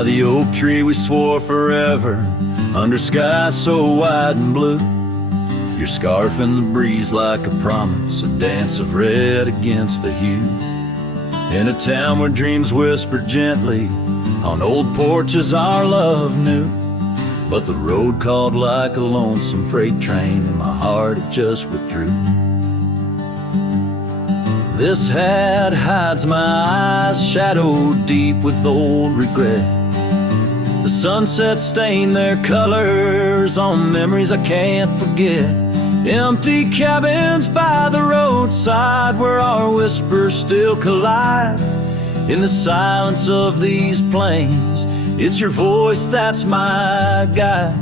By the oak tree we swore forever, under skies so wide and blue. Your scarf in the breeze like a promise, a dance of red against the hue. In a town where dreams whisper gently, on old porches our love knew. But the road called like a lonesome freight train, and my heart it just withdrew. This hat hides my eyes, shadowed deep with old regret. The sunset stained their colors on memories I can't forget. Empty cabins by the roadside where our whispers still collide. In the silence of these plains, it's your voice that's my guide.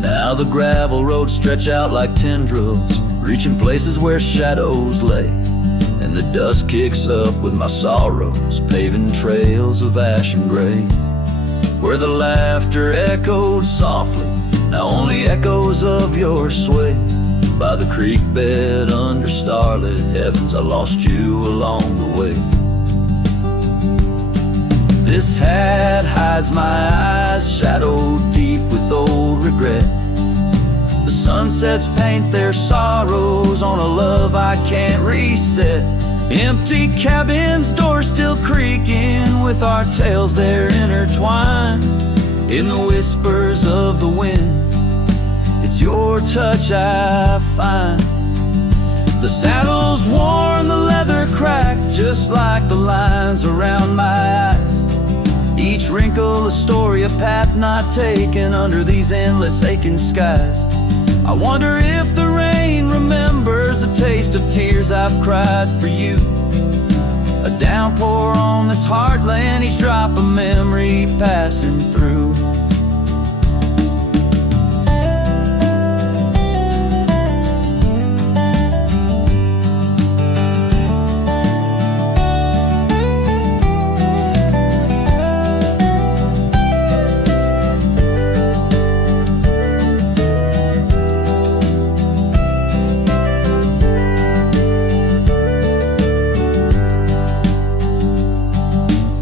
Now the gravel roads stretch out like tendrils, reaching places where shadows lay. And the dust kicks up with my sorrows, paving trails of ash and gray. Where the laughter echoed softly, now only echoes of your sway. By the creek bed under starlit heavens, I lost you along the way. This hat hides my eyes, shadowed deep with old regret. The sunsets paint their sorrows on a love I can't reset. Empty cabins, doors still creaking with our tales there intertwined. In the whispers of the wind, it's your touch I find. The saddle's worn, the leather cracked, just like the lines around my eyes. Each wrinkle a story, a path not taken under these endless aching skies. I wonder if the rain remembers the taste of tears I've cried for you. A downpour on this heartland, each drop a memory passing through.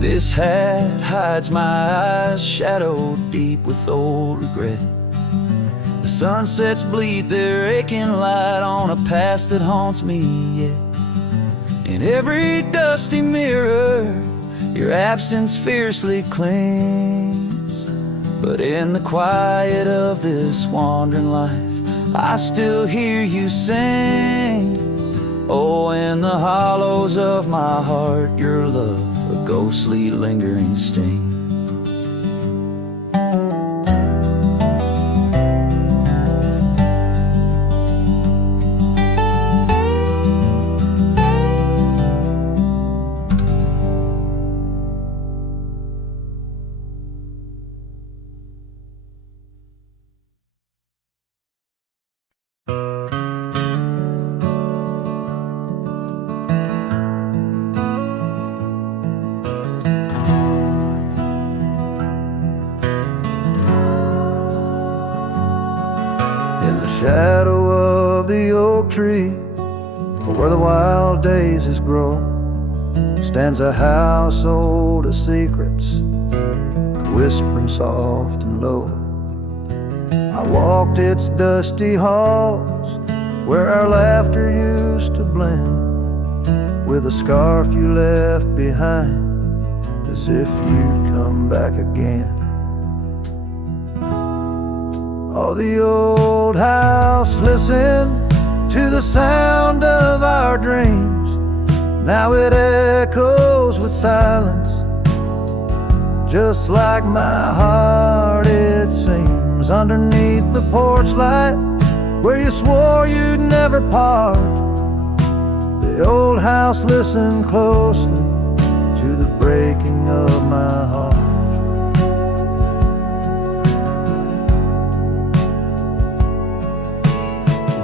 This hat hides my eyes, shadowed deep with old regret. The sunsets bleed their aching light on a past that haunts me yet. In every dusty mirror, your absence fiercely clings. But in the quiet of this wandering life, I still hear you sing. Oh, in the hollows of my heart, your love, a ghostly lingering sting. Shadow of the oak tree, where the wild daisies grow, stands a house old of secrets, whispering soft and low. I walked its dusty halls, where our laughter used to blend with a scarf you left behind, as if you'd come back again. Oh, the old house listened to the sound of our dreams. Now it echoes with silence, just like my heart it seems. Underneath the porch light, where you swore you'd never part, the old house listened closely to the breaking of my heart.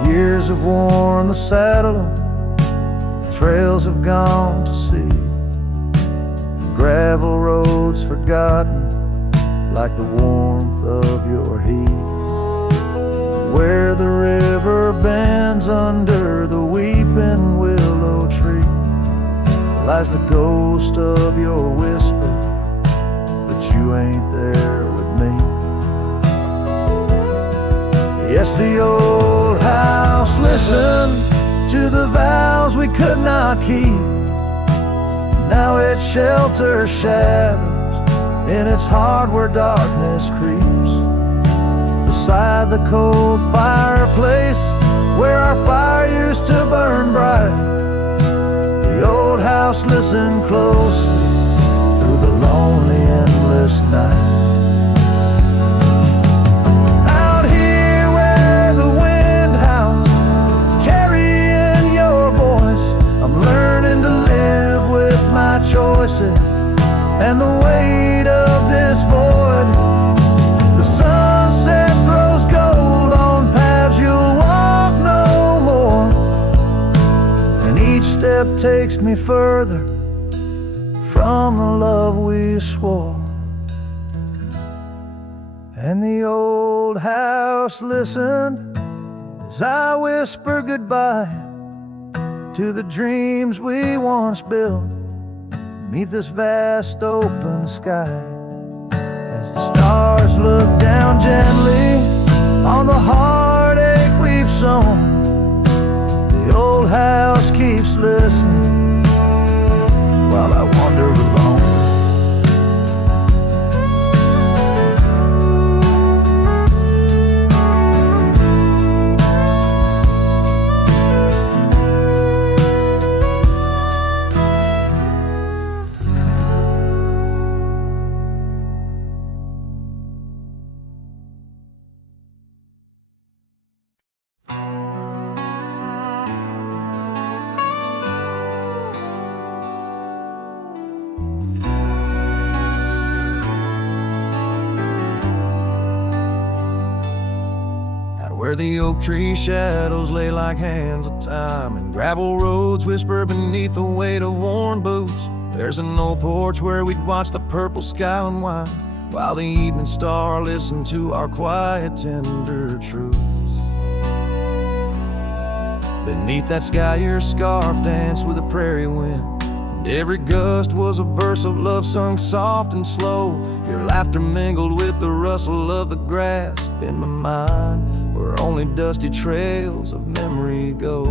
Years have worn the saddle, trails have gone to seed, gravel roads forgotten like the warmth of your heat. where the river bends under the weeping willow tree, lies the ghost of your whisper, but you ain't there with me. Yes, the old house listened to the vows we could not keep. Now it shelters shadows in its heart where darkness creeps. Beside the cold fireplace where our fire used to burn bright, the old house listened closely through the lonely endless night. Out here where the wind howls, carrying your voice, I'm learning to live with my choices and the weight of this void. The sunset throws gold on paths you'll walk no more, and each step takes me further from the love we swore. And the old house listened as I whisper goodbye to the dreams we once built beneath this vast open sky. As the stars look down gently on the heartache we've sown, the old house keeps listening while I wander alone. Where the oak tree shadows lay like hands of time, and gravel roads whisper beneath the weight of worn boots, there's an old porch where we'd watch the purple sky unwind, while the evening star listened to our quiet, tender truths. Beneath that sky your scarf danced with a prairie wind, and every gust was a verse of love sung soft and slow. Your laughter mingled with the rustle of the grass in my mind, where only dusty trails of memory go.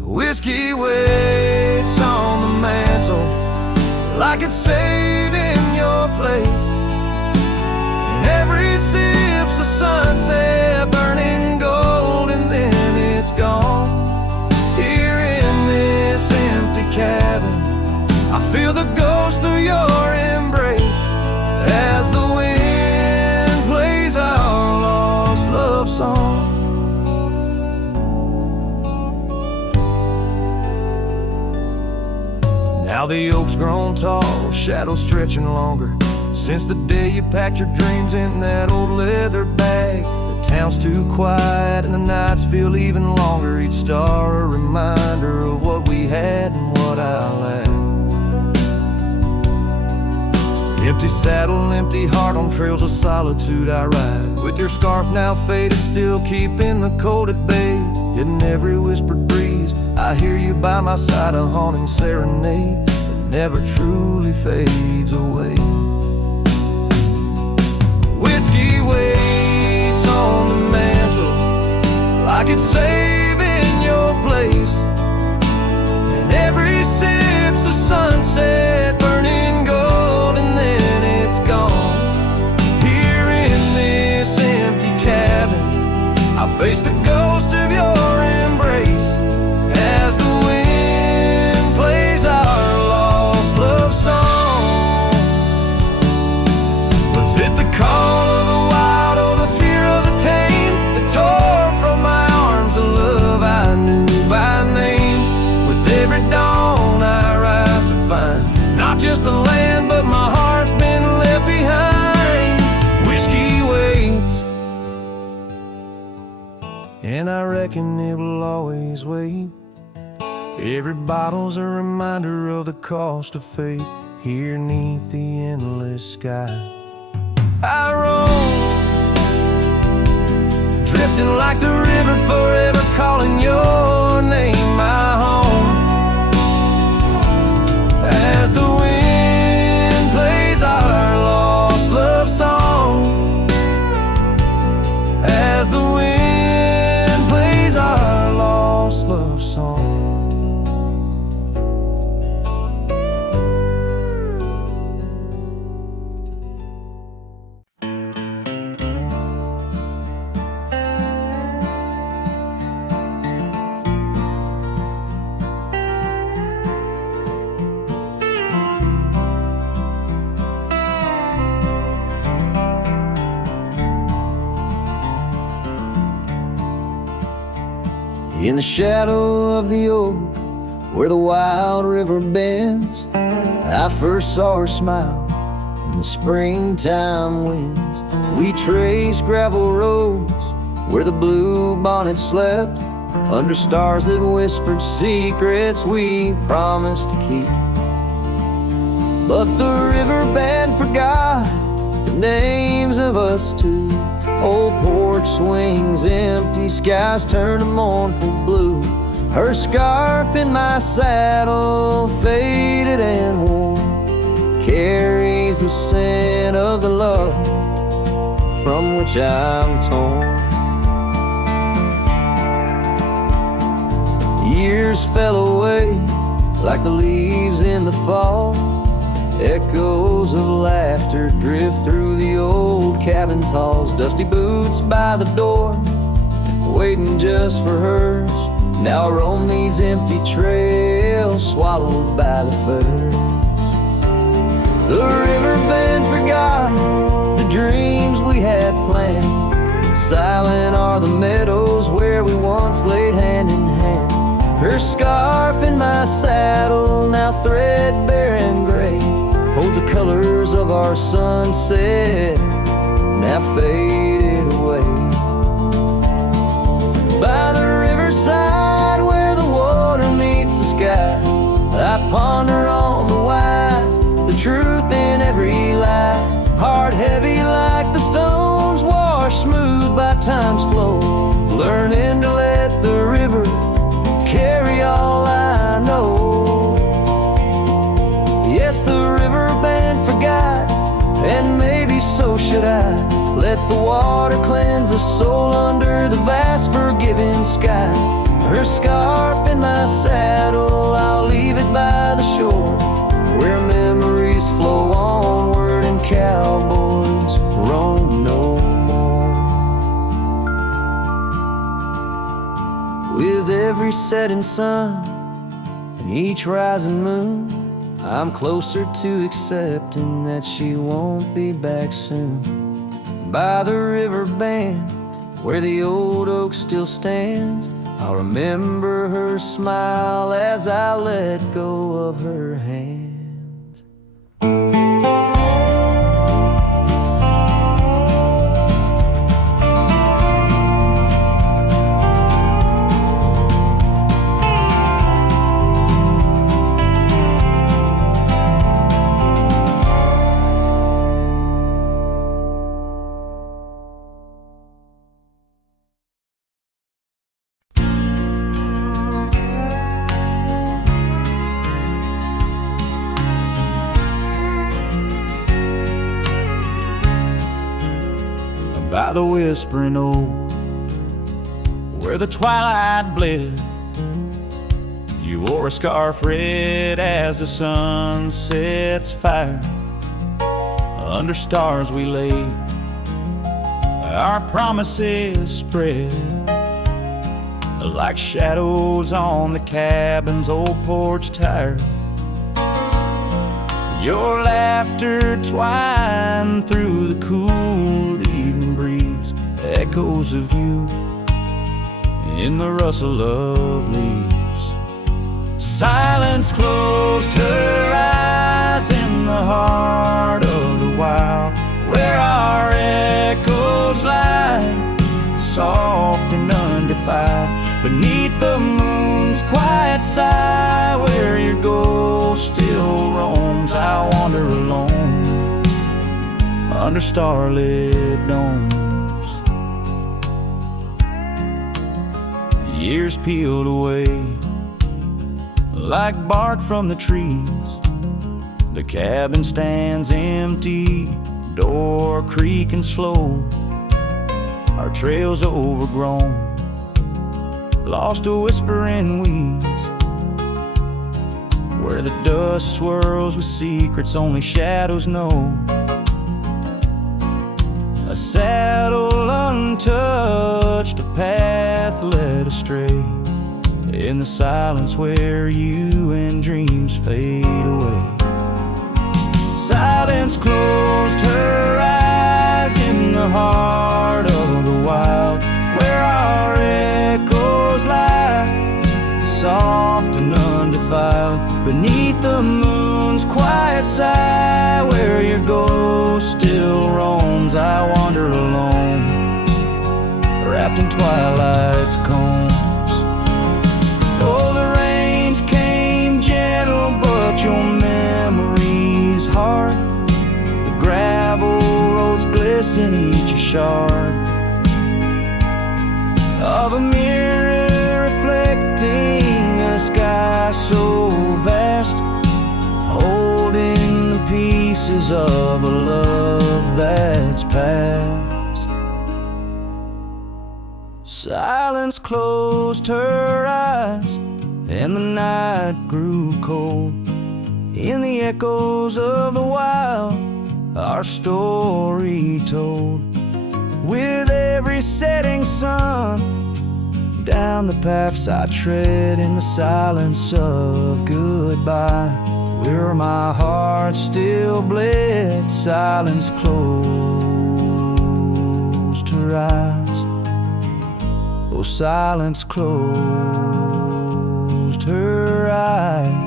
Whiskey waits on the mantle like it's saved in your place, and every sip's a sunset burning gold, and then it's gone. Here in this empty cabin, I feel the ghost of your embrace as the wind plays our lost love song. Now the oak's grown tall, shadows stretching longer, since the day you packed your dreams in that old leather bag. The town's too quiet and the nights feel even longer, each star a reminder of what we had and what I lacked. Empty saddle, empty heart, on trails of solitude I ride, with your scarf now faded, still keeping the cold at bay. In every whispered breeze I hear you by my side, a haunting serenade that never truly fades away. Whiskey waits on the mantle like it's saving your place, and every sip's a sunset burning gold, and then it's gone. Here in this empty cabin, I face the ghost of your embrace as the wind plays our lost love song. Was it the call of the wild or the fear of the tame that tore from my arms a love I knew by name? With every dawn I rise to find not just the land, but my heart's been left behind. Whiskey waits, and I reckon it will always wait. Every bottle's a reminder of the cost of fate. Here 'neath the endless sky I roam, drifting like the river, forever calling your name my home. As the wind plays our lost love song, as the wind plays our lost love song. In the shadow of the oak, where the wild river bends, I first saw her smile in the springtime winds. We traced gravel roads where the blue bonnet slept, under stars that whispered secrets we promised to keep. But the river band forgot the names of us two. Old porch swings empty, skies turn to mournful blue. Her scarf in my saddle, faded and worn, carries the scent of the love from which I'm torn. Years fell away like the leaves in the fall. Echoes of laughter drift through the old cabin's halls. Dusty boots by the door, waiting just for hers. Now I roam these empty trails, swallowed by the firs. The river band forgot the dreams we had planned. Silent are the meadows where we once laid hand in hand. Her scarf in my saddle, now threadbare and gray, holds the colors of our sunset, now faded away. By the riverside where the water meets the sky, I ponder on the wise, the truth in every lie. Heart heavy like the stones, washed smooth by time's flow, learning to let the river carry all I know. Yes, the river band forgot, and maybe so should I. Let the water cleanse the soul under the vast forgiving sky. Her scarf in my saddle, I'll leave it by the shore, where memories flow onward and cowboys roam no more. With every setting sun and each rising moon, I'm closer to accepting that she won't be back soon. By the river band, where the old oak still stands, I'll remember her smile as I let go of her hands. By the whispering oak, where the twilight bled, you wore a scarf red as the sun sets fire. Under stars we laid our promises spread, like shadows on the cabin's old porch tire. Your laughter twined through the cool evening breeze, echoes of you in the rustle of leaves. Silence closed her eyes in the heart of the wild, where our echoes lie, soft and undefiled. Beneath the moon's quiet sigh, where your ghost still roams, I wander alone under starlit domes. years peeled away like bark from the trees. The cabin stands empty, door creaking slow. Our trails overgrown, lost to whispering weeds, where the dust swirls with secrets only shadows know. A saddle untouched, a path led astray, in the silence where you and dreams fade away. Silence closed her eyes in the heart of the wild, where our echoes lie, soft and undefiled, beneath the moon's quiet sigh, where your ghost still roams. I wander alone, wrapped in twilight's combs. Oh, the rains came gentle, but your memory's hard. The gravel roads glisten, each a shard of a mirror reflecting a sky so vast, holding the pieces of a love that's past. Silence closed her eyes, and the night grew cold. In the echoes of the wild, our story told. With every setting sun, down the paths I tread in the silence of goodbye, where my heart still bled. Silence closed her eyes. Oh, silence closed her eyes.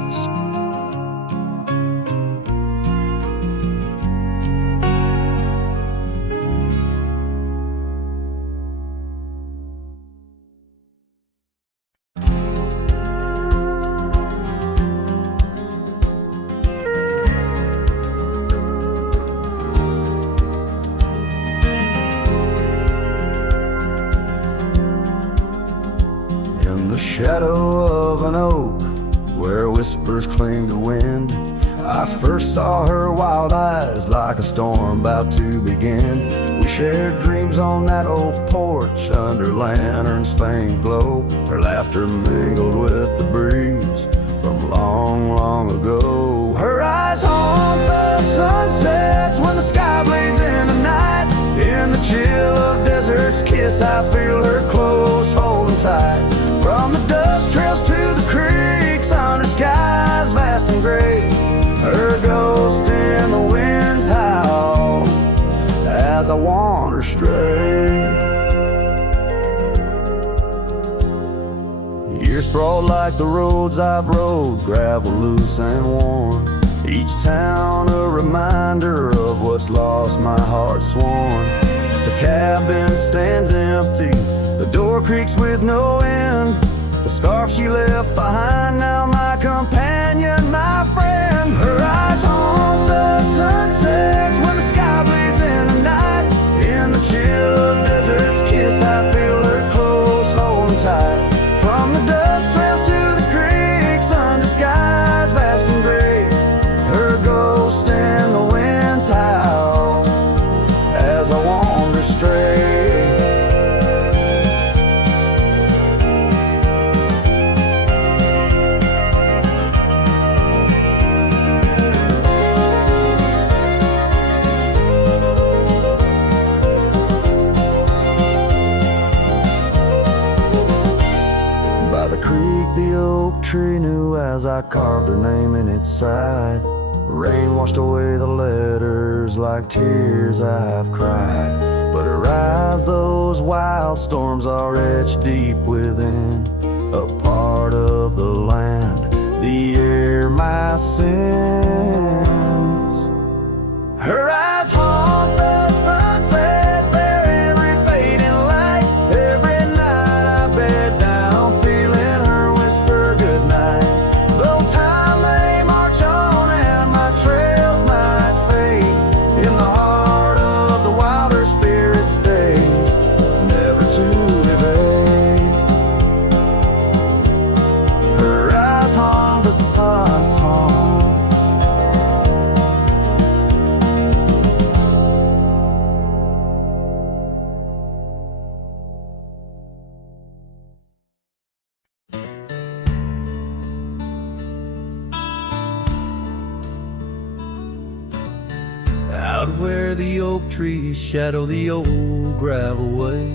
Shadow of an oak, where whispers cling to wind, I first saw her wild eyes like a storm about to begin. We shared dreams on that old porch under lanterns' faint glow. Her laughter mingled with the breeze from long, long ago. Her eyes haunt the sunsets when the sky bleeds in the night. In the chill of desert's kiss, I feel her close, holding tight. From the dust trails to the creeks, under skies vast and gray, her ghost in the winds howl as I wander stray. Years sprawled like the roads I've rode, gravel loose and worn. Each town a reminder of what's lost, my heart sworn. The cabin stands empty, the door creaks with no end. The scarf she left behind, now my companion, my friend. Her eyes haunt the sunsets when the sky bleeds in the night. In the chill of desert's kiss, I feel her close, holding tight. From the dust trails to the creeks, under skies vast and gray, her ghost in the winds howl as I wander stray. Tree knew as I carved her name in its side. Rain washed away the letters like tears I've cried. But her eyes, those wild storms are etched deep within, a part of the land, the air, my sins. Her eyes haunt the sunsets, their every fading light. Every night I bed down, feeling her whisper goodnight. Though time may march on and my trails might fade, in the heart of the wild her spirit stays, never to evade. lost hearts. Out where the oak trees shadow the old gravel way,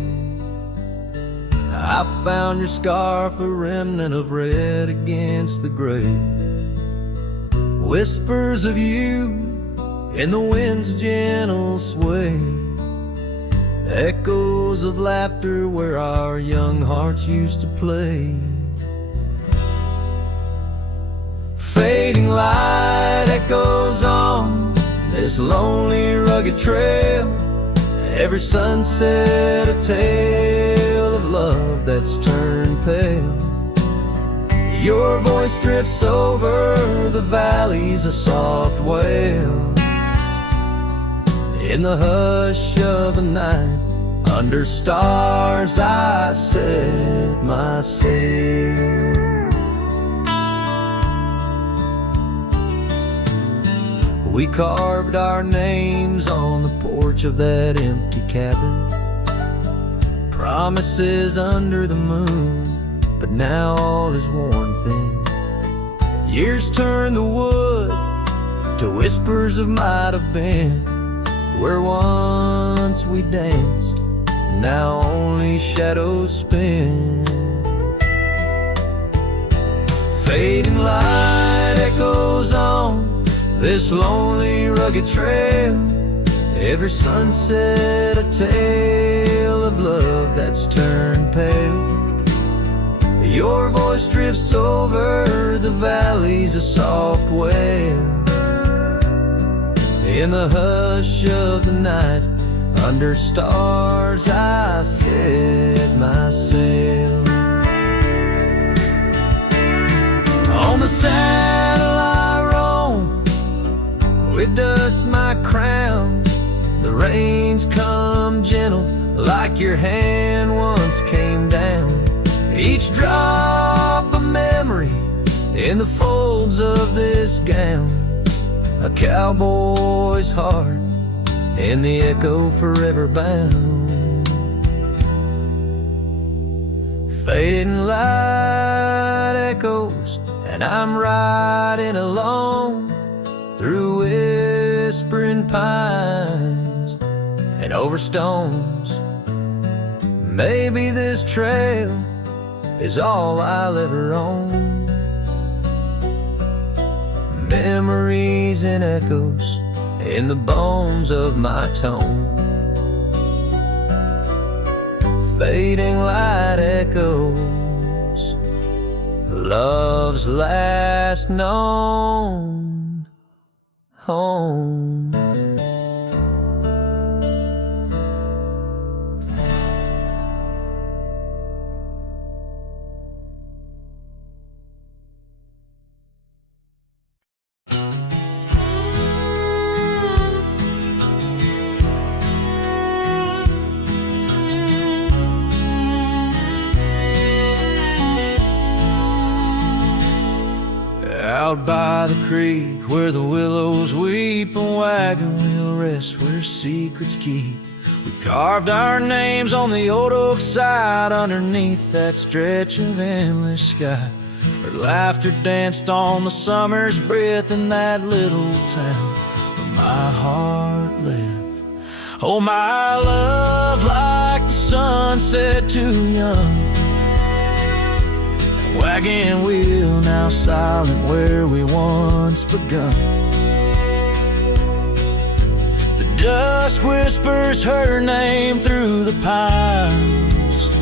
I found your scarf, a remnant of red against the gray. Whispers of you in the wind's gentle sway, echoes of laughter where our young hearts used to play. Fading light echoes on this lonely rugged trail, every sunset a tale of love that's turned pale. Your voice drifts over the valleys, a soft wail. In the hush of the night, under stars I set my sail. We carved our names on the porch of that empty cabin, promises under the moon, but now all is worn thin. Years turn the wood to whispers of might have been, where once we danced, now only shadows spin. Fading light echoes on this lonely rugged trail, every sunset a tale of love that's turned pale. Your voice drifts over the valleys, a soft wail. In the hush of the night, under stars I set my sail. On the saddle I roam, with dust my crown. The rains come gentle, like your hand once came down. Each drop a memory in the folds of this gown, a cowboy's heart in the echo forever bound. Fading light echoes, and I'm riding alone through whispering pines and over stones. Maybe this trail is all I'll ever own. Memories and echoes in the bones of my tone. Fading light echoes, love's last known home. Out by the creek where the willows weep, a wagon wheel rests where secrets keep. We carved our names on the old oak side, underneath that stretch of endless sky. Our laughter danced on the summer's breath in that little town where my heart lived. Oh, my love, like the sunset too young, wagon wheel now silent where we once begun. The dusk whispers her name through the pines,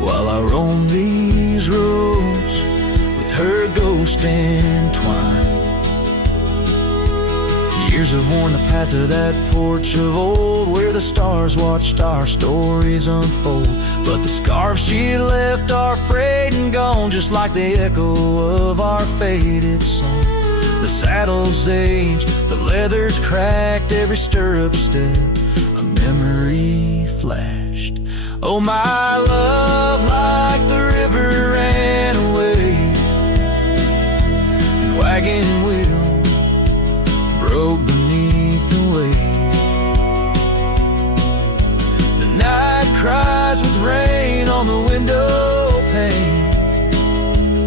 while I roam these roads with her ghost entwined. Years have worn the path to that porch of old, where the stars watched our stories unfold. But the scarves she left are frayed and gone, just like the echo of our faded song. The saddle's aged, the leather's cracked, every stirrup step a memory flashed. Oh, my love, like the river ran away, and wagon wheel broke beneath the weight. The night cries with rain on the window pane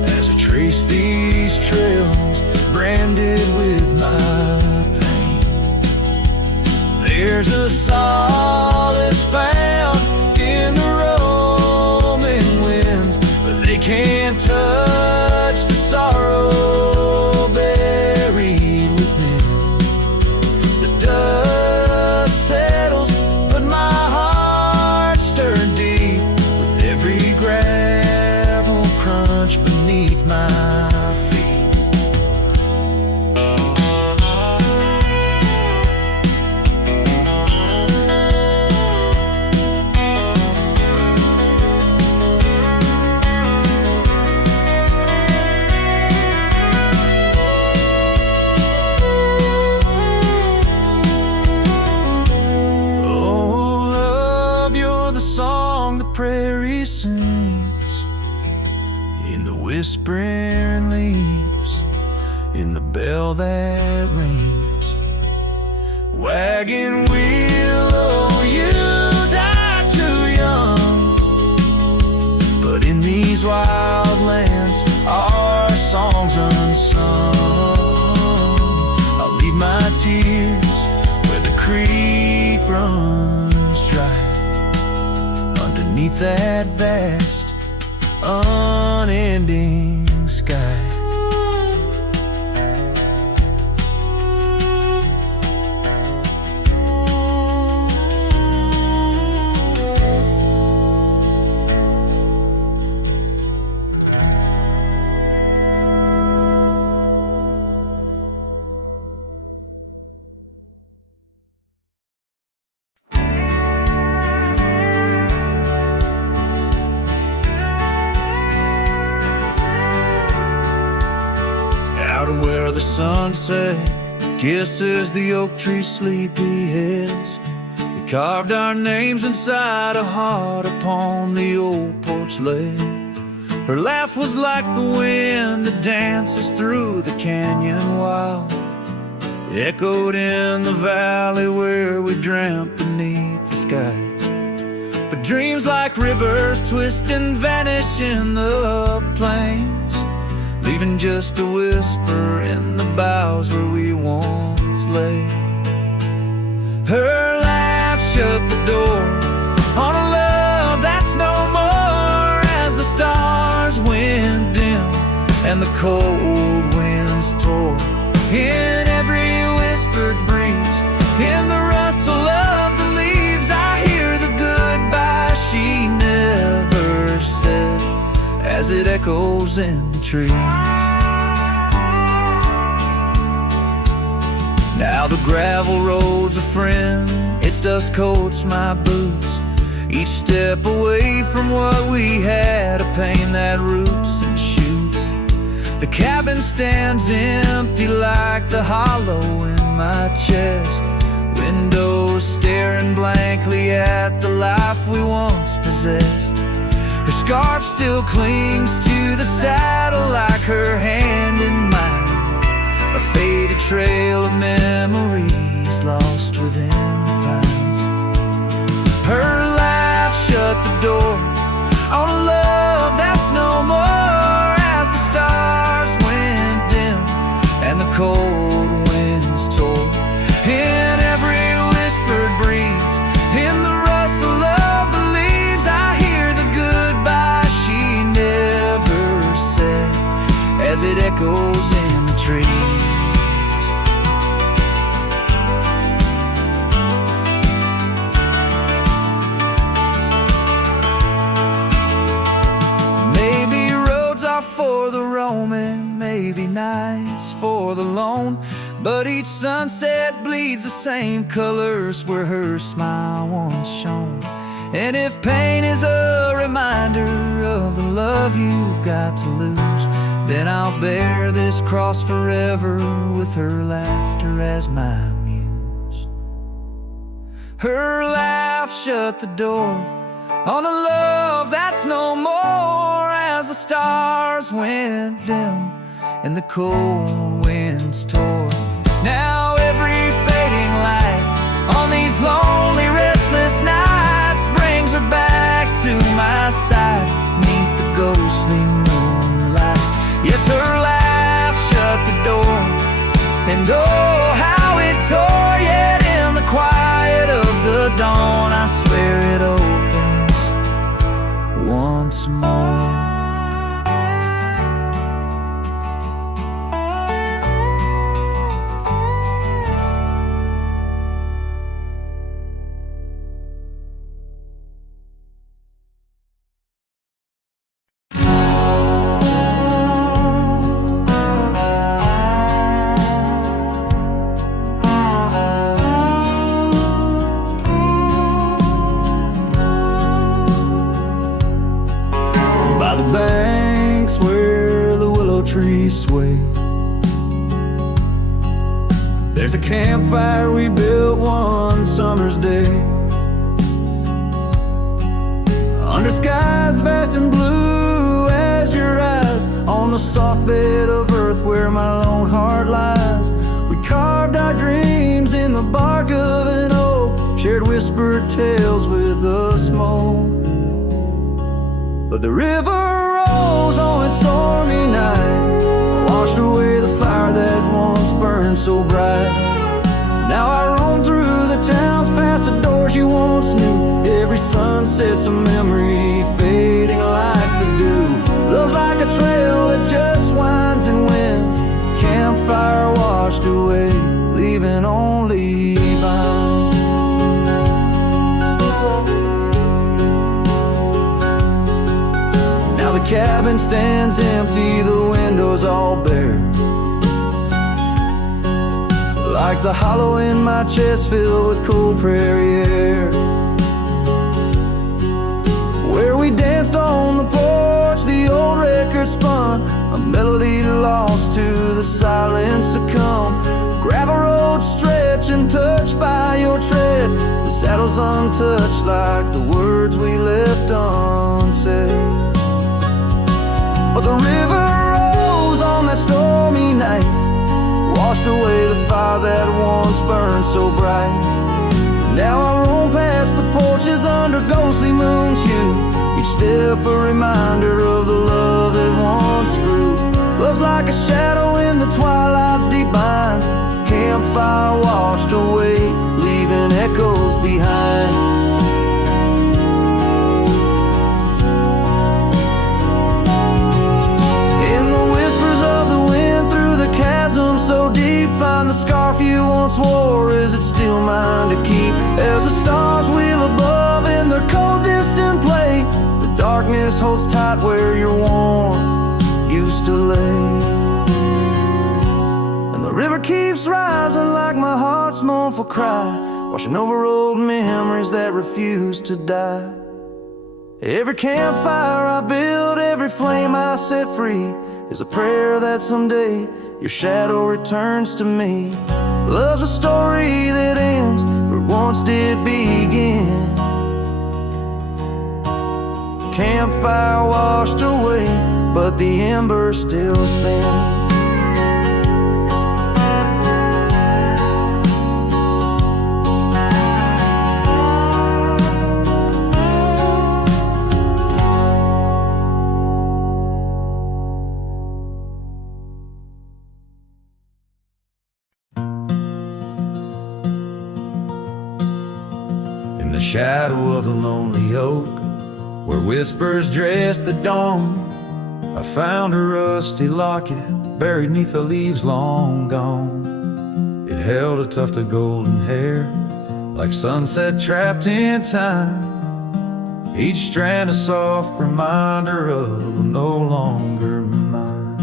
as I trace these trails branded with my pain. There's a solace found in the roaming winds, but they can't touch the sorrow buried within. The dust settles, but my heart stirred deep with every gravel crunch beneath my feet. Prairie sings in the whispering leaves, in the bell that rings. Wagon wheel, oh, you died too young, but in these wild lands our song's unsung. I'll leave my tears where the creek runs dry, beneath that vast, unending sky. Where the sunset kisses the oak tree sleepy heads, we carved our names inside a heart upon the old porch ledge. Her laugh was like the wind that dances through the canyon wild, echoed in the valley where we dreamt beneath the skies. But dreams like rivers twist and vanish in the plains, leaving just a whisper in the boughs where we once lay. Her laugh shut the door on a love that's no more, as the stars went dim and the cold winds tore. In every whispered breeze, in the rustle of the leaves, I hear the goodbye she never said as it echoes in the trees. Now the gravel road's a friend, its dust coats my boots, each step away from what we had, a pain that roots and shoots. The cabin stands empty like the hollow in my chest, windows staring blankly at the life we once possessed. Her scarf still clings to the saddle like her hand in mine, a faded trail of memories lost within the pines. Her laugh shut the door on a love that's no more, as the stars went dim and the cold winds tore. In every whispered breeze, in the rustle of the leaves, I hear the goodbye she never said as it echoes in the trees. Maybe roads are for the roaming, maybe nights for the lone, but each sunset bleeds the same colors where her smile once shone. And if pain is a reminder of the love you've got to lose, then I'll bear this cross forever with her laughter as my muse. Her laugh shut the door on a love that's no more, as the stars went dim and the cold wind There's a campfire we built one summer's day, under skies vast and blue as your eyes, on the soft bed of earth where my lone heart lies. We carved our dreams in the bark of an oak, shared whispered tales with the smoke. But the river rose on its stormy night, washed away the fire that once burned so bright. Now I roam through the towns past the doors you once knew. Every sunset's a memory fading like the dew. Love's like a trail that just winds and winds, campfire washed away, leaving only vines. Now the cabin stands empty, the windows all bare, like the hollow in my chest filled with cold prairie air. Where we danced on the porch, the old record spun, a melody lost to the silence to come. Gravel road stretch and touched by your tread, the saddle's untouched like the words we left unsaid. But the river rose on that stormy night, washed away the fire that once burned so bright. Now I roam past the porches under ghostly moon's hue, each step a reminder of the love that once grew. Love's like a shadow in the twilight's deep binds, campfire washed away, leaving echoes behind. So deep, find the scarf you once wore. Is it still mine to keep? As the stars wheel above in their cold distant play, the darkness holds tight where your warmth used to lay. And the river keeps rising like my heart's mournful cry, washing over old memories that refuse to die. Every campfire I build, every flame I set free, is a prayer that someday your shadow returns to me. Love's a story that ends where once did begin. Campfire washed away, but the embers still spin. Shadow of the lonely oak, where whispers dress the dawn, I found a rusty locket buried neath the leaves long gone. It held a tuft of golden hair, like sunset trapped in time, each strand a soft reminder of no longer mine.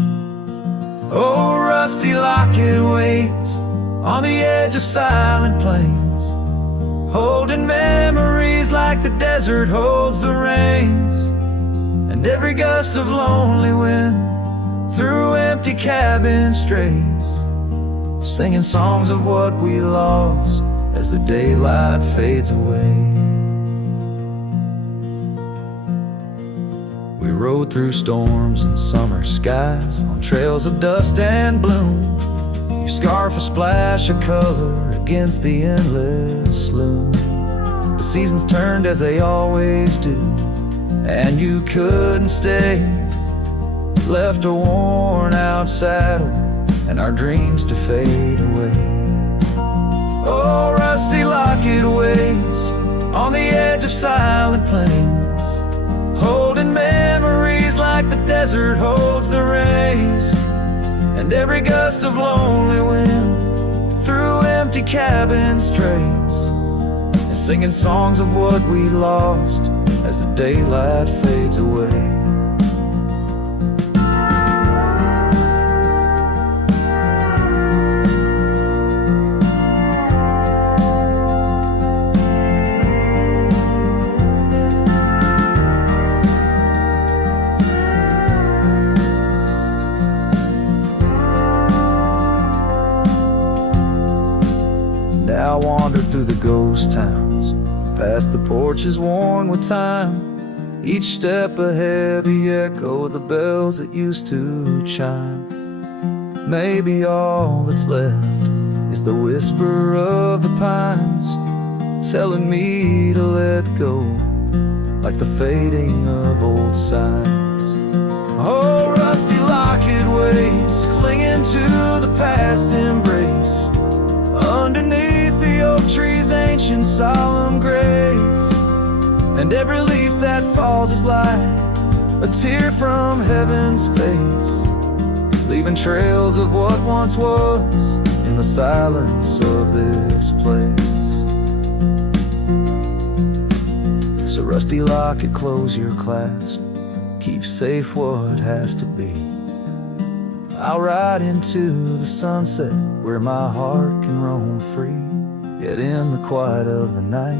Oh, rusty locket waits on the edge of silent plains, holding memories like the desert holds the rains, and every gust of lonely wind through empty cabin strays, singing songs of what we lost as the daylight fades away. We rode through storms and summer skies on trails of dust and bloom, your scarf a splash of color against the endless loom. The seasons turned as they always do, and you couldn't stay. Left a worn out saddle and our dreams to fade away. Oh, rusty locket waits on the edge of silent plains, holding memories like the desert holds the rays, and every gust of lonely wind through empty cabin strays, and singing songs of what we lost as the daylight fades away. wander through the ghost towns, past the porches worn with time, each step a heavy echo of the bells that used to chime. Maybe all that's left is the whisper of the pines, telling me to let go, like the fading of old signs. Oh, rusty locket waits, clinging to the past embrace, underneath the oak tree's ancient solemn grace. And every leaf that falls is like a tear from heaven's face, leaving trails of what once was in the silence of this place. So rusty locket, close your clasp, keep safe what has to be. I'll ride into the sunset where my heart can roam free, yet in the quiet of the night,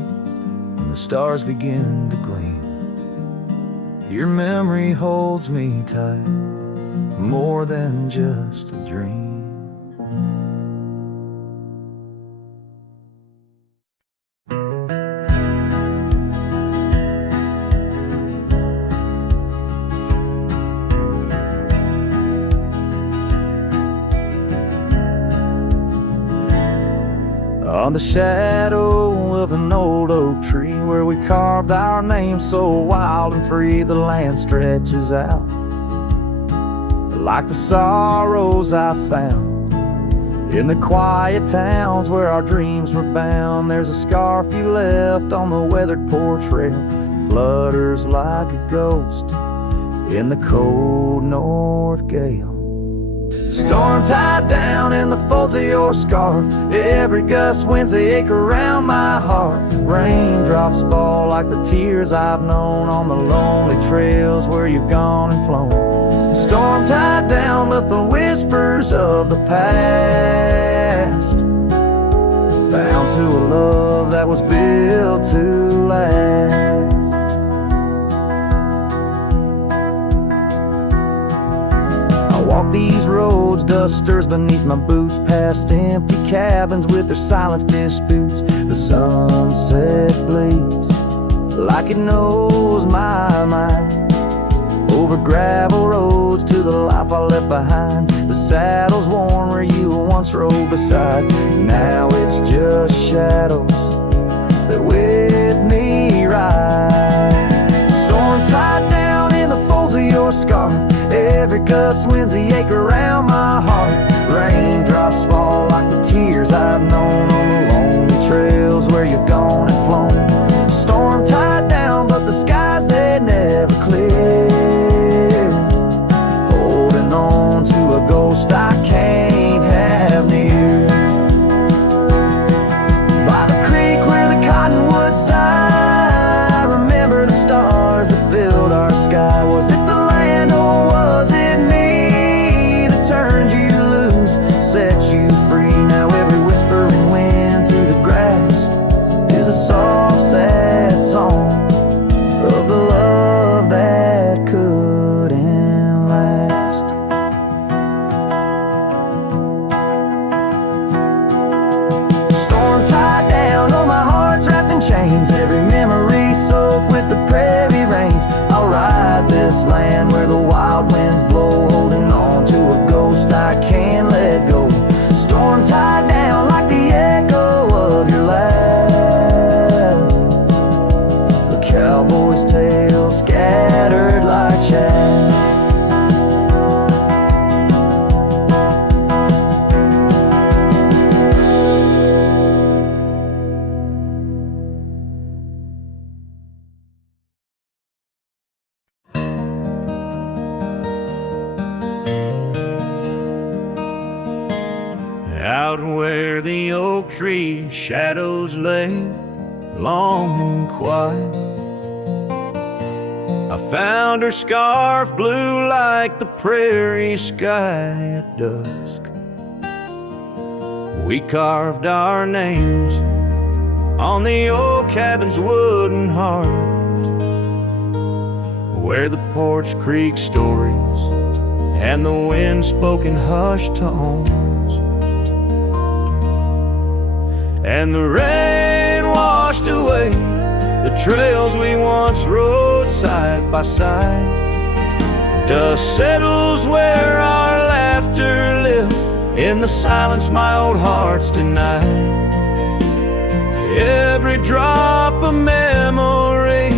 when the stars begin to gleam, your memory holds me tight, more than just a dream. On the shadow of an old oak tree, where we carved our names so wild and free, the land stretches out like the sorrows I found in the quiet towns where our dreams were bound. There's a scarf you left on the weathered porch rail, flutters like a ghost in the cold north gale. Storm tied down in the folds of your scarf, every gust winds ache around my heart. Raindrops fall like the tears I've known on the lonely trails where you've gone and flown. Storm tied down with the whispers of the past, bound to a love that was built to last. Walk these roads, dust stirs beneath my boots, past empty cabins with their silence disputes. The sunset bleeds like it knows my mind, over gravel roads to the life I left behind. The saddle's worn where you once rode beside, now it's just shadows that with me ride. Storm tied down in the folds of your scarf, every gust winds the ache around my heart. Raindrops fall like the tears I've known on the lonely trails where you've gone and flown. Storm tied down, but the skies they never clear, holding on to a ghost I can't have near. By the creek where the cottonwoods sigh, I remember the stars that filled our sky. Was it the land or was it me that turned you loose, set you free? Now every whispering wind through the grass is a soft, sad song of the love that couldn't last. Storm tied down, oh my heart's wrapped in chains, every memory soaked with the prairie rains. I'll ride this land where the wild winds blow, holding on to a ghost I can't let go. Storm tied down like the echo of your laugh, a cowboy's tale scattered like chaff. Out where the oak tree shadows lay, long and quiet, I found her scarf blue like the prairie sky at dusk. We carved our names on the old cabin's wooden heart, where the porch creak stories and the wind spoke in hushed tones. and the rain washed away the trails we once rode side by side. Dust settles where our laughter lived, in the silence my old heart's denied. Every drop of memory,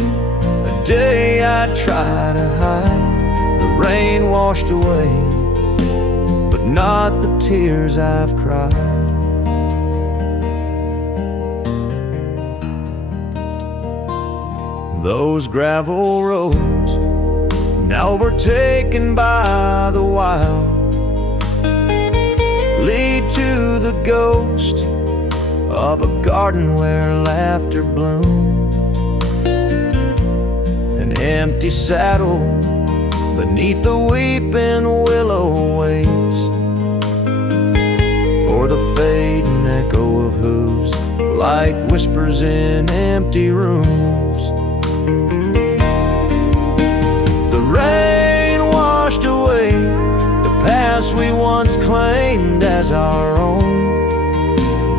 a day I try to hide. The rain washed away, but not the tears I've cried. Those gravel roads, now overtaken by the wild, lead to the ghost of a garden where laughter bloomed. An empty saddle beneath the weeping willow waits for the fading echo of hooves, like whispers in empty rooms. The rain washed away the past we once claimed as our own.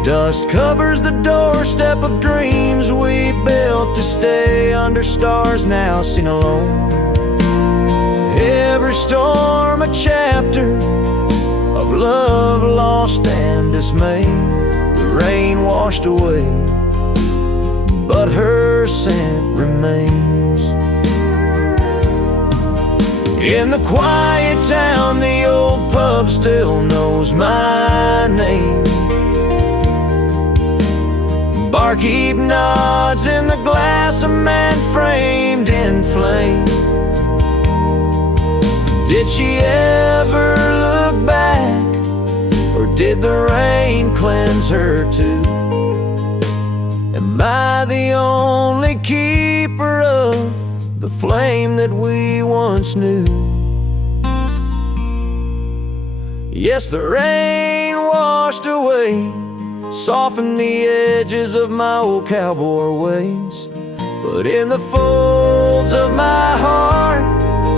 Dust covers the doorstep of dreams we built to stay under stars now seen alone. Every storm a chapter of love lost and dismay. The rain washed away, but her scent remains. In the quiet town, the old pub still knows my name. Barkeep nods in the glass, a man framed in flame. Did she ever look back, or did the rain cleanse her too? Am I the only keeper of the flame that we once knew? Yes, the rain washed away, softened the edges of my old cowboy ways, but in the folds of my heart,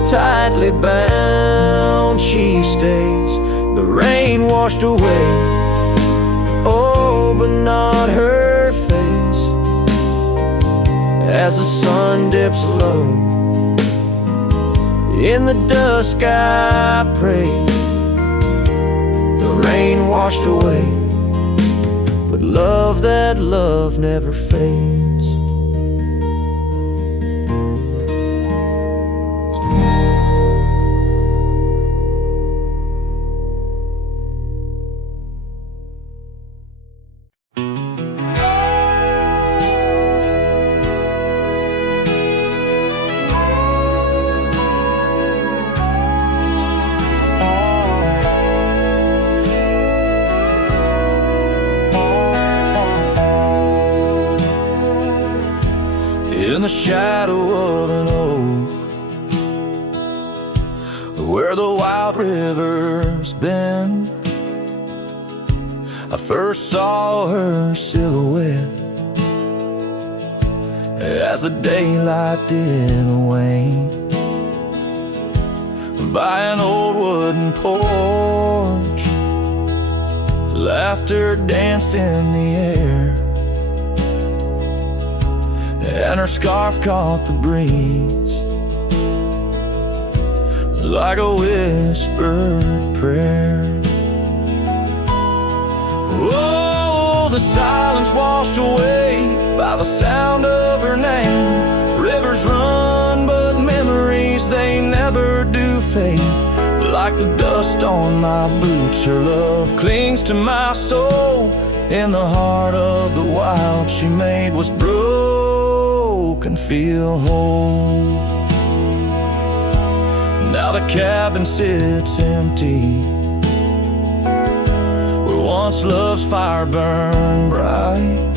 tightly bound, she stays. The rain washed away, oh, but not her face. As the sun dips low in the dusk, I pray. The rain washed away, but love, that love never fades. In the shadow of an oak, where the wild river's been, I first saw her silhouette as the daylight didn't wane. By an old wooden porch, laughter danced in the air, and her scarf caught the breeze like a whispered prayer. Oh, the silence washed away by the sound of her name. Rivers run, but memories, they never do fade. Like the dust on my boots, her love clings to my soul. In the heart of the wild she made was broken, feel whole. Now the cabin sits empty, where once love's fire burned bright.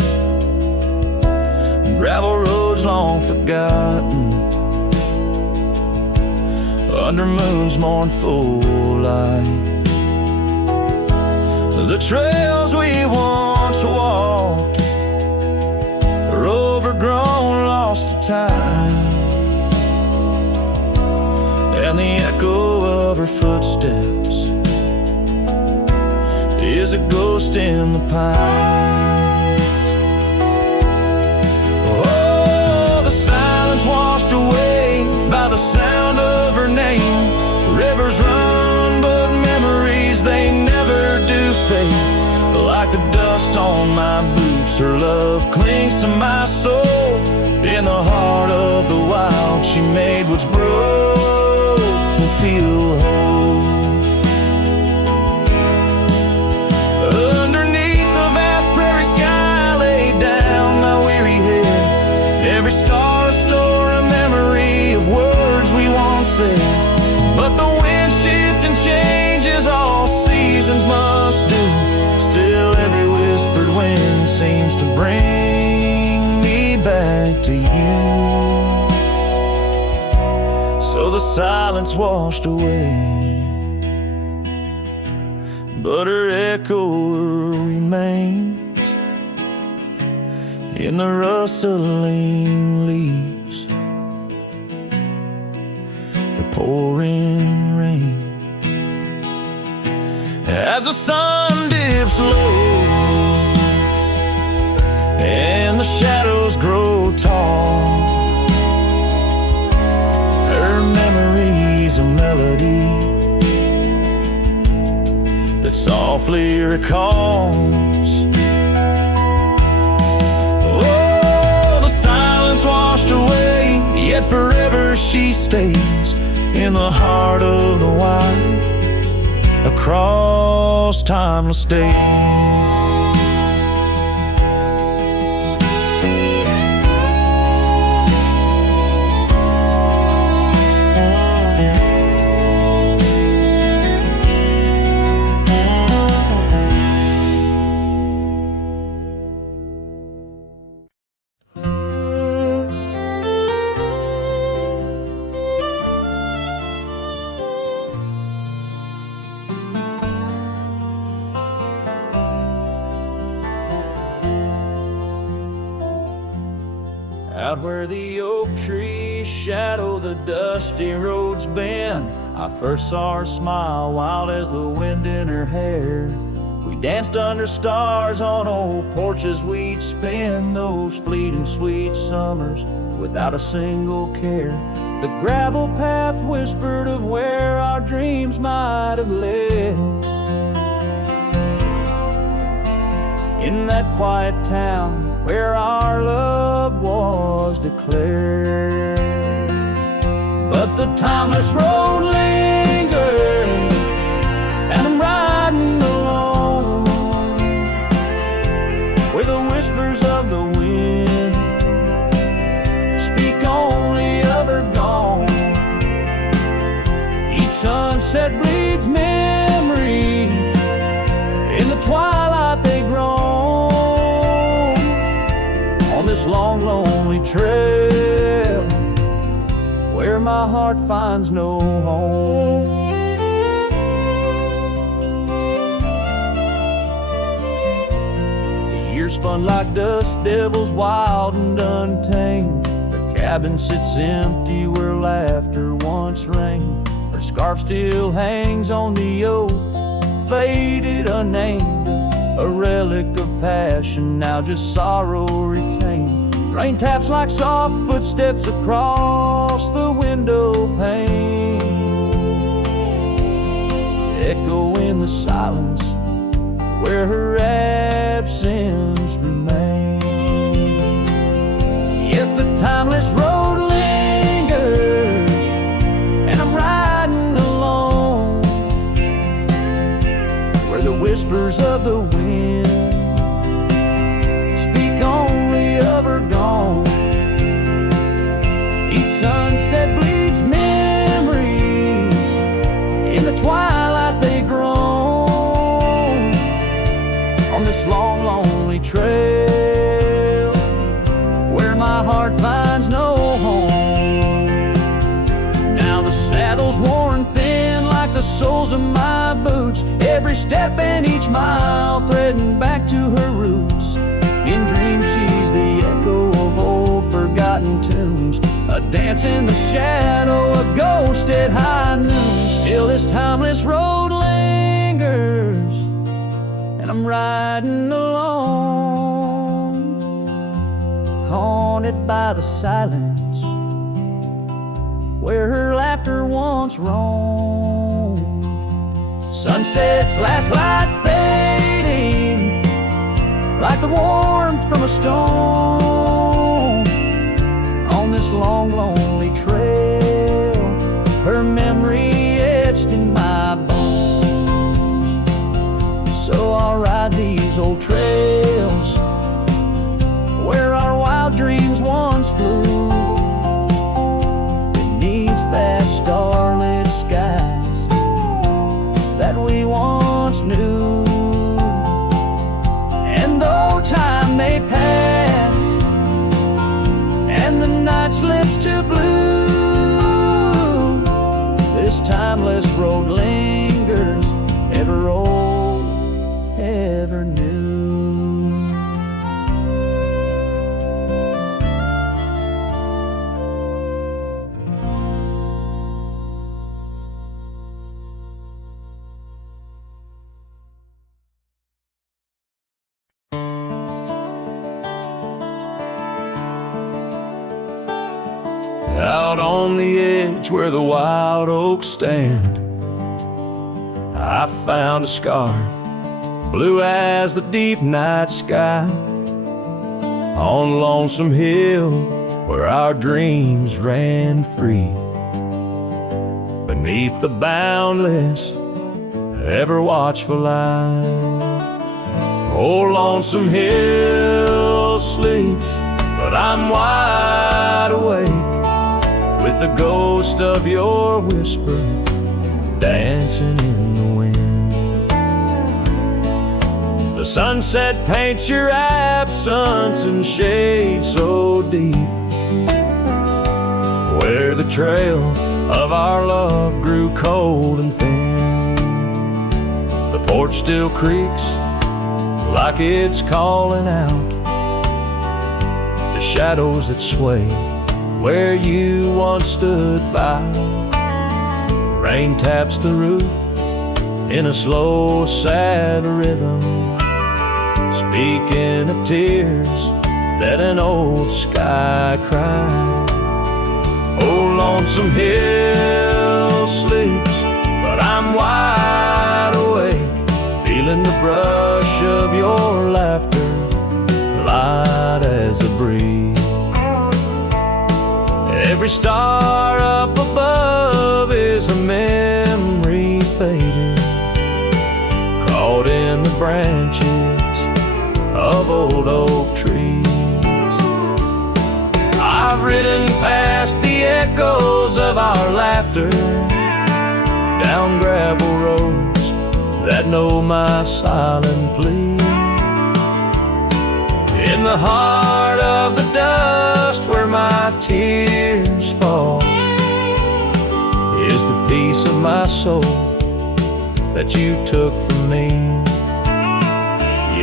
Gravel roads long forgotten, under moon's mournful light. The trails we once walked are overgrown, lost to time, and the echo of her footsteps is a ghost in the pine. like the dust on my boots. Her love clings to my soul. In the heart of the wild, she made what's broke feel whole. Underneath the vast prairie sky, laid down my weary head. Every star a store, a memory of words we once said. But the wind shift and changes, all seasons must do. Still every whispered wind seems to bring me back to you. So the silence washed away, but her echo remains in the rustling leaves, the pouring rain. As the sun dips low and the shadows grow tall, her memory's a melody that softly recalls. Oh, the silence washed away, yet forever she stays in the heart of the wild, across timeless days. Out where the oak trees shadow the dusty roads bend, I first saw her smile wild as the wind in her hair. We danced under stars on old porches, we'd spend those fleeting sweet summers without a single care. The gravel path whispered of where our dreams might have led. In that quiet town where our love was declared. But the timeless road lingers, and I'm riding alone, where the whispers of the wind speak only of her gone. Each sunset bleeds memory, in the twilight they groan. On this long, lonely trail, where my heart finds no home. The years spun like dust devils, wild and untamed. The cabin sits empty where laughter once reigned. Her scarf still hangs on the oak, faded, unnamed, a relic of passion, now just sorrow retained. Rain taps like soft footsteps across the window pane, echo in the silence where her absence remains. Yes, the timeless road lingers, and I'm riding alone, where the whispers of the wind speak only of her gone. Each sunset bleeds memories, in the twilight they groan. On this long, lonely trail, where my heart finds no home. Now the saddle's worn thin like the soles of my boots, every step and each mile threading back to her roots. In dreams she's the echo of old forgotten tunes, a dance in the shadow, a ghost at high noon. Still this timeless road lingers, and I'm riding alone, haunted by the silence where her laughter once roamed. Sunset's last light fading, like the warmth from a stone on this long, lonely trail. Her memory etched in my bones. So I'll ride these old trails where our wild dreams once flew, beneath vast starlit skies that we once knew. And though time may pass and the night slips to blue, this timeless road lingers, ever old, ever new. Out on the edge where the wild oaks stand, I found a scarf, blue as the deep night sky, on Lonesome Hill where our dreams ran free, beneath the boundless, ever watchful eye. Oh, Lonesome Hill sleeps, but I'm wide awake, with the ghost of your whisper dancing in the wind. The sunset paints your absence in shade so deep, where the trail of our love grew cold and thin. The porch still creaks like it's calling out the shadows that sway where you once stood by. Rain taps the roof in a slow, sad rhythm, speaking of tears that an old sky cried. Oh, Lonesome Hill sleeps, but I'm wide awake, feeling the brush of your laughter, light as a breeze. Every star up above is a memory faded, caught in the branches of old oak trees. I've ridden past the echoes of our laughter, down gravel roads that know my silent plea. In the heart of the dust where my tears fall is the piece of my soul that you took from me.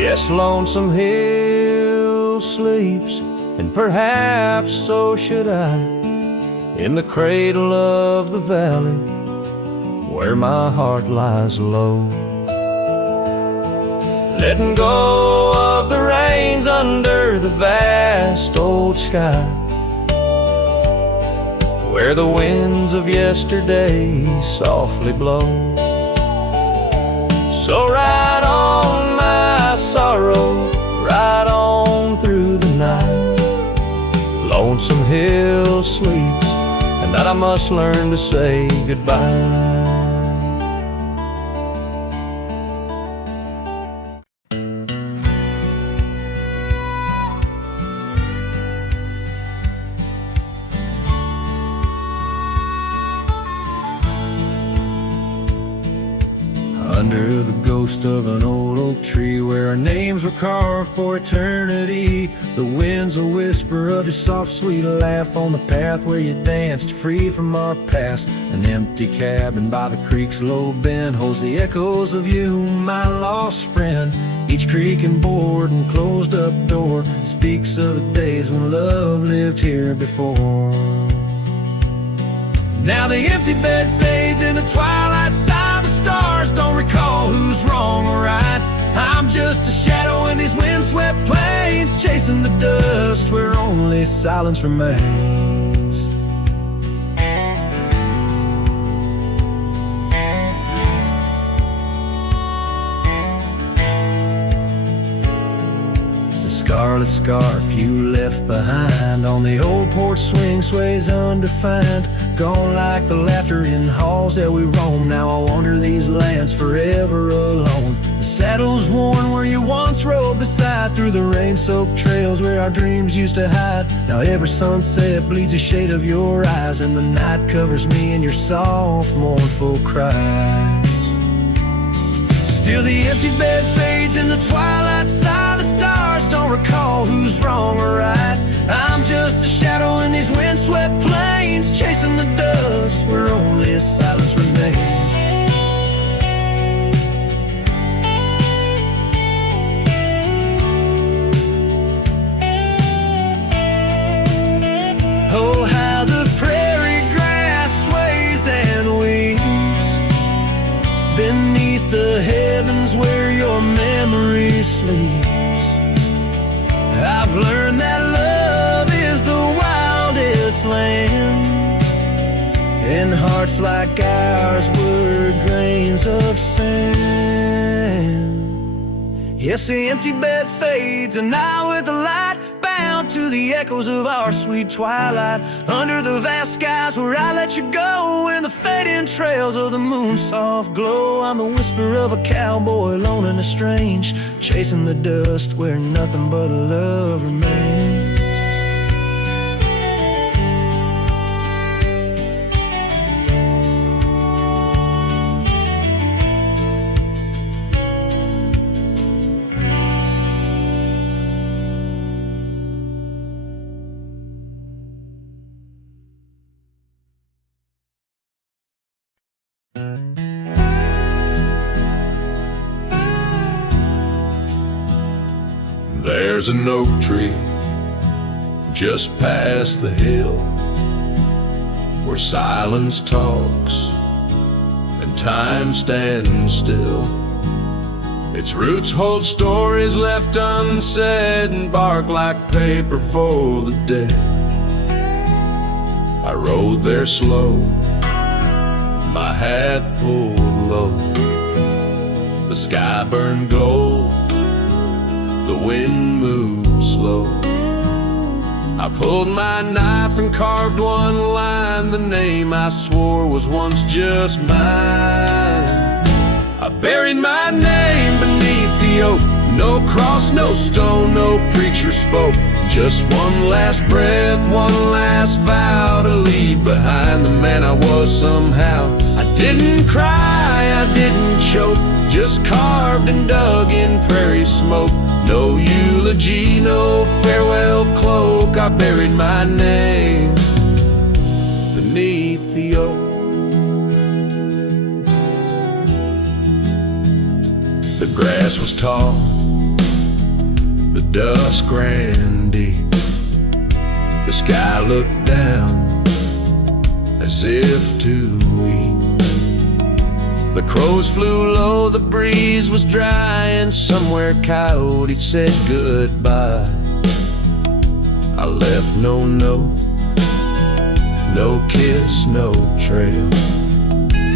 Yes, Lonesome Hill sleeps, and perhaps so should I, in the cradle of the valley where my heart lies low, letting go of the reins under the vast old sky, where the winds of yesterday softly blow. So ride on, my sorrow, ride on through the night. Lonesome Hill sleeps, and that I must learn to say goodbye. Under the ghost of an old oak tree where our names were carved for eternity, the wind's a whisper of your soft sweet laugh on the path where you danced free from our past. An empty cabin by the creek's low bend holds the echoes of you, my lost friend. Each creaking board and closed up door speaks of the days when love lived here before. Now the empty bed fades in the twilight side. The stars don't recall who's wrong or right. I'm just a shadow in these windswept plains, chasing the dust where only silence remains. scarlet scarf you left behind. On the old porch swing sways undefined, gone like the laughter in halls that we roam. Now I wander these lands forever alone. The saddle's worn where you once rode beside, through the rain-soaked trails where our dreams used to hide. Now every sunset bleeds a shade of your eyes, and the night covers me in your soft, mournful cries. Still the empty bed fades in the twilight side. The stars don't recall who's wrong or right. I'm just a shadow in these windswept plains, chasing the dust where only silence remains. Oh, how the prairie grass sways and weeps beneath the heavens where your memory sleeps. I've learned that love is the wildest land, and hearts like ours were grains of sand. Yes, the empty bed fades, and I with the light, bound to the echoes of our sweet twilight, under the vast skies where I let you go, in the fading trails of the moon's soft glow. I'm the whisper of a cowboy lone and estranged, chasing the dust where nothing but love remains. There's an oak tree just past the hill where silence talks and time stands still. Its roots hold stories left unsaid and bark like paper for the dead. I rode there slow, my hat pulled low. The sky burned gold, the wind moved slow. I pulled my knife and carved one line, the name I swore was once just mine. I buried my name beneath the oak, no cross, no stone, no preacher spoke. Just one last breath, one last vow to leave behind the man I was somehow. I didn't cry, I didn't choke, just carved and dug in prairie smoke. No eulogy, no farewell cloak, I buried my name beneath the oak. The grass was tall, the dusk ran deep. The sky looked down as if to weep. The crows flew low, the breeze was dry, and somewhere coyote said goodbye. I left no note, no kiss, no trail,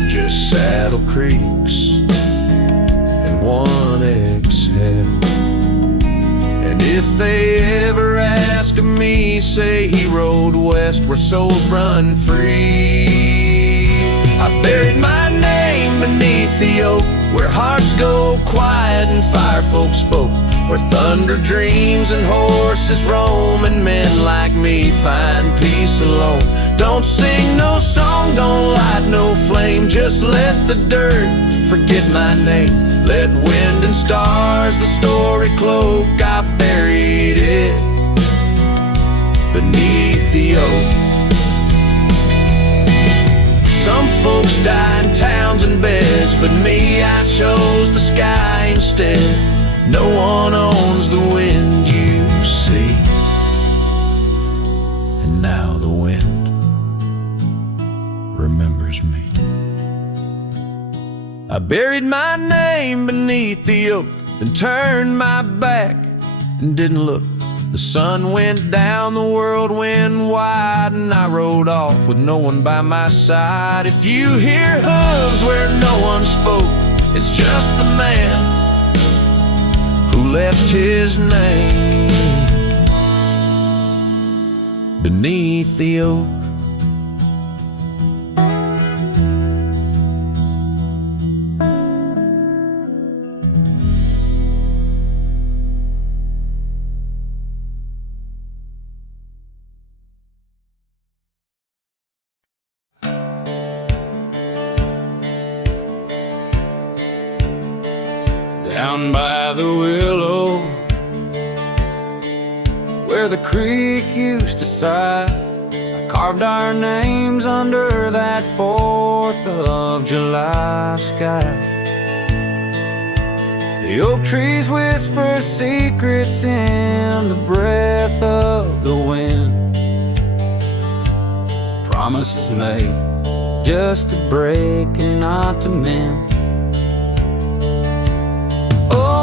just saddle creaks and one exhale. And if they ever ask of me, say he rode west where souls run free. I buried my name beneath the oak, where hearts go quiet and fire folk spoke, where thunder dreams and horses roam, and men like me find peace alone. Don't sing no song, don't light no flame, just let the dirt forget my name. Let wind and stars the story cloak, I buried it beneath the oak. Some folks die in towns and beds, but me, I chose the sky instead. No one owns the wind you see, and now the wind remembers me. I buried my name beneath the oak, then turned my back and didn't look. The sun went down, the world went wide, and I rode off with no one by my side. If you hear hooves where no one spoke, it's just the man who left his name beneath the oak. Down by the willow, where the creek used to sigh, I carved our names under that 4th of July sky. The oak trees whisper secrets in the breath of the wind, promises made just to break and not to mend.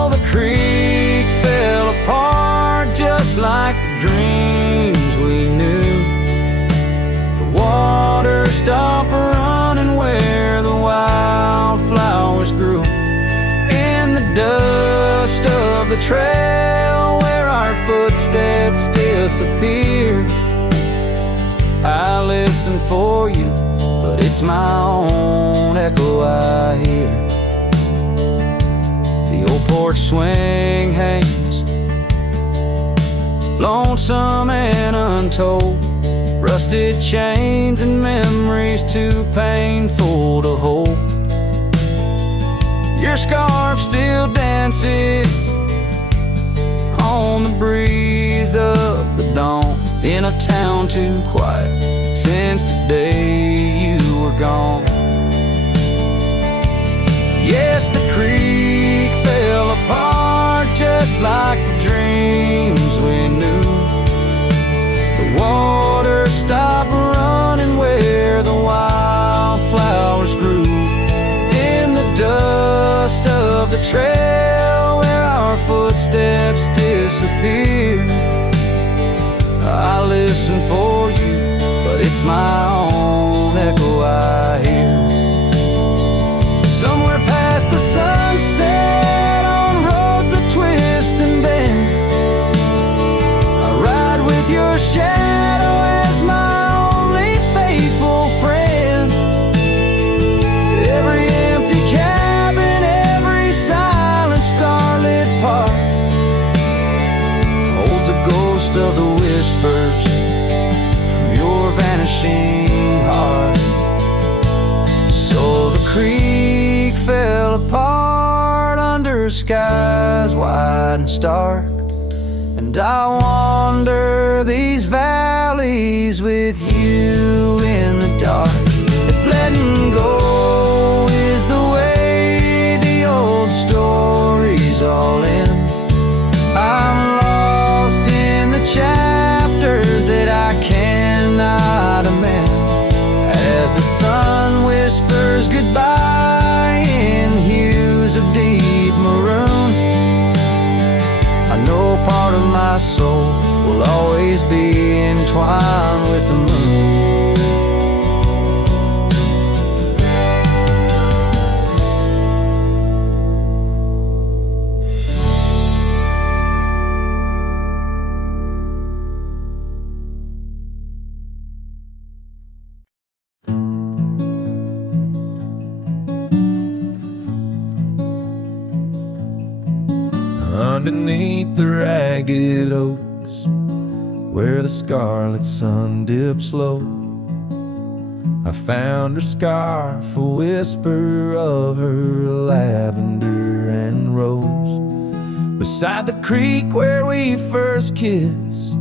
The creek fell apart just like the dreams we knew. The water stopped running where the wildflowers grew. In the dust of the trail where our footsteps disappeared, I listen for you, but it's my own echo I hear. The old porch swing hangs, lonesome and untold. Rusted chains and memories too painful to hold. Your scarf still dances on the breeze of the dawn, in a town too quiet since the day you were gone. Yes, the creek fell apart just like the dreams we knew. The water stopped running where the wildflowers grew. In the dust of the trail where our footsteps disappeared, I listen for you, but it's my own echo I hear. Somewhere past the sunset, on roads that twist and bend, I ride with your shadow as my only faithful friend. Every empty cabin, every silent starlit park holds a ghost of the whispers from your vanishing heart. So the creek fell apart under skies wide and stark, and I wander these valleys with you in the dark. If letting go is the way the old stories all end, I'm lost in the chapters that I cannot amend. As the sun whispers goodbye in hues of deep maroon, I know part of my soul will always be entwined with the moon. Underneath the ragged oaks, where the scarlet sun dips low, I found her scarf, a whisper of her lavender and rose. Beside the creek where we first kissed,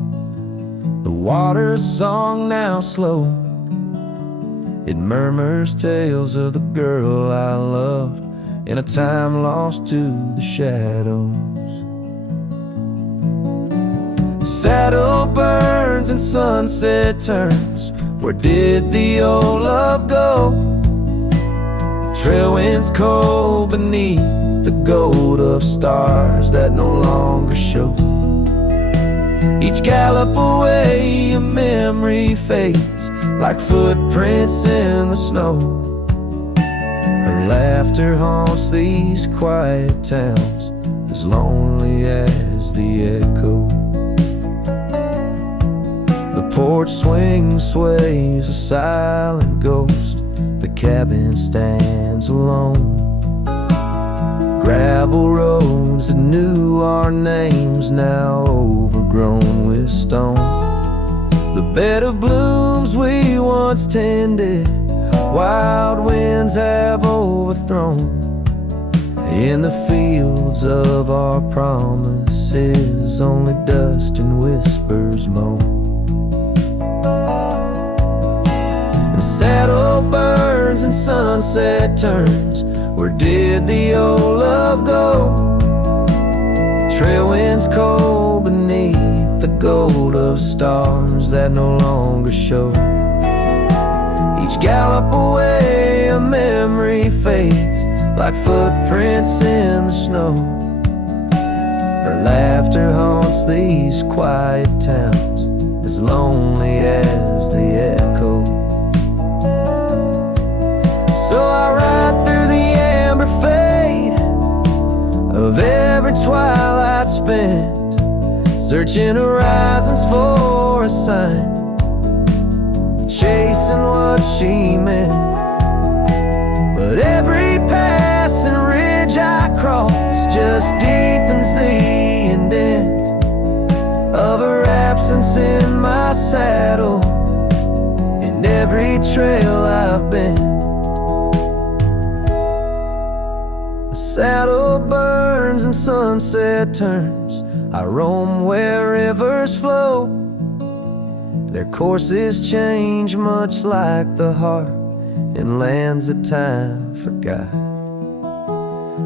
the water's song now slow. It murmurs tales of the girl I loved in a time lost to the shadows. Saddle burns and sunset turns, where did the old love go? Trail winds cold beneath the gold of stars that no longer show. Each gallop away a memory fades like footprints in the snow. Her laughter haunts these quiet towns, as lonely as the echo. The porch porch swing sways, a silent ghost. The cabin stands alone. Gravel roads that knew our names, now overgrown with stone. The bed of blooms we once tended, wild winds have overthrown. In the fields of our promises, only dust and whispers moan. The saddle burns and sunset turns. Where did the old love go? Trail winds cold beneath the gold of stars that no longer show. Each gallop away a memory fades, like footprints in the snow. Her laughter haunts these quiet towns, as lonely as they echo. So I ride through the amber fade of every twilight spent, searching horizons for a sign, chasing what she meant. But every passing ridge I cross just deepens the indent of her absence in my saddle, in every trail I've been. The saddle burns and sunset turns. I roam where rivers flow. Their courses change much like the heart in lands that time forgot.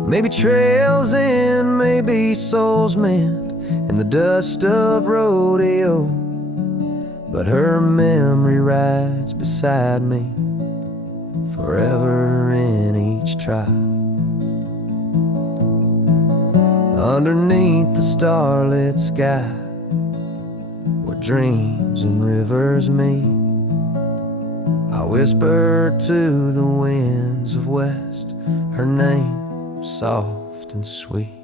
Maybe trails end, maybe souls mend in the dust of rodeo, but her memory rides beside me forever in each trot. Underneath the starlit sky, where dreams and rivers meet, I whisper to the winds of west her name, soft and sweet.